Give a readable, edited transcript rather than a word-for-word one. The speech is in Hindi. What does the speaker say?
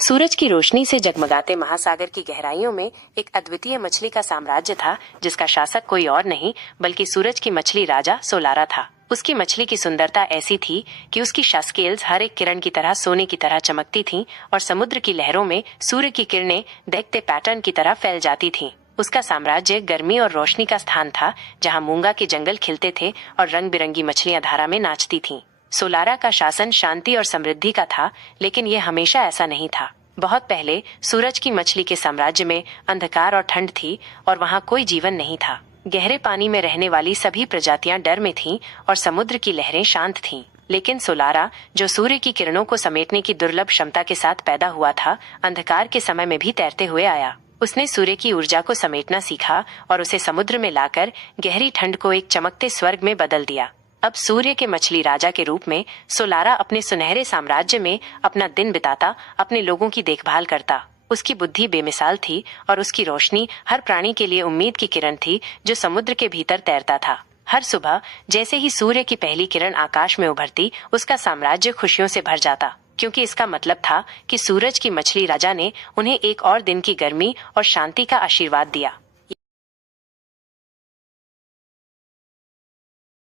सूरज की रोशनी से जगमगाते महासागर की गहराइयों में एक अद्वितीय मछली का साम्राज्य था, जिसका शासक कोई और नहीं बल्कि सूरज की मछली राजा सोलारा था। उसकी मछली की सुंदरता ऐसी थी कि उसकी शास्केल्स हर एक किरण की तरह सोने की तरह चमकती थीं और समुद्र की लहरों में सूर्य की किरणें देखते पैटर्न की तरह फैल जाती थीं। उसका साम्राज्य गर्मी और रोशनी का स्थान था, जहाँ मूंगा के जंगल खिलते थे और रंग बिरंगी मछलियां धारा में नाचती थीं। सोलारा का शासन शांति और समृद्धि का था, लेकिन यह हमेशा ऐसा नहीं था। बहुत पहले सूरज की मछली के साम्राज्य में अंधकार और ठंड थी और वहाँ कोई जीवन नहीं था। गहरे पानी में रहने वाली सभी प्रजातियां डर में थीं और समुद्र की लहरें शांत थीं। लेकिन सोलारा, जो सूर्य की किरणों को समेटने की दुर्लभ क्षमता के साथ पैदा हुआ था, अंधकार के समय में भी तैरते हुए आया। उसने सूर्य की ऊर्जा को समेटना सीखा और उसे समुद्र में लाकर गहरी ठंड को एक चमकते स्वर्ग में बदल दिया। अब सूर्य के मछली राजा के रूप में सोलारा अपने सुनहरे साम्राज्य में अपना दिन बिताता, अपने लोगों की देखभाल करता। उसकी बुद्धि बेमिसाल थी और उसकी रोशनी हर प्राणी के लिए उम्मीद की किरण थी, जो समुद्र के भीतर तैरता था। हर सुबह जैसे ही सूर्य की पहली किरण आकाश में उभरती, उसका साम्राज्य खुशियों से भर जाता, क्योंकि इसका मतलब था कि सूरज की मछली राजा ने उन्हें एक और दिन की गर्मी और शांति का आशीर्वाद दिया।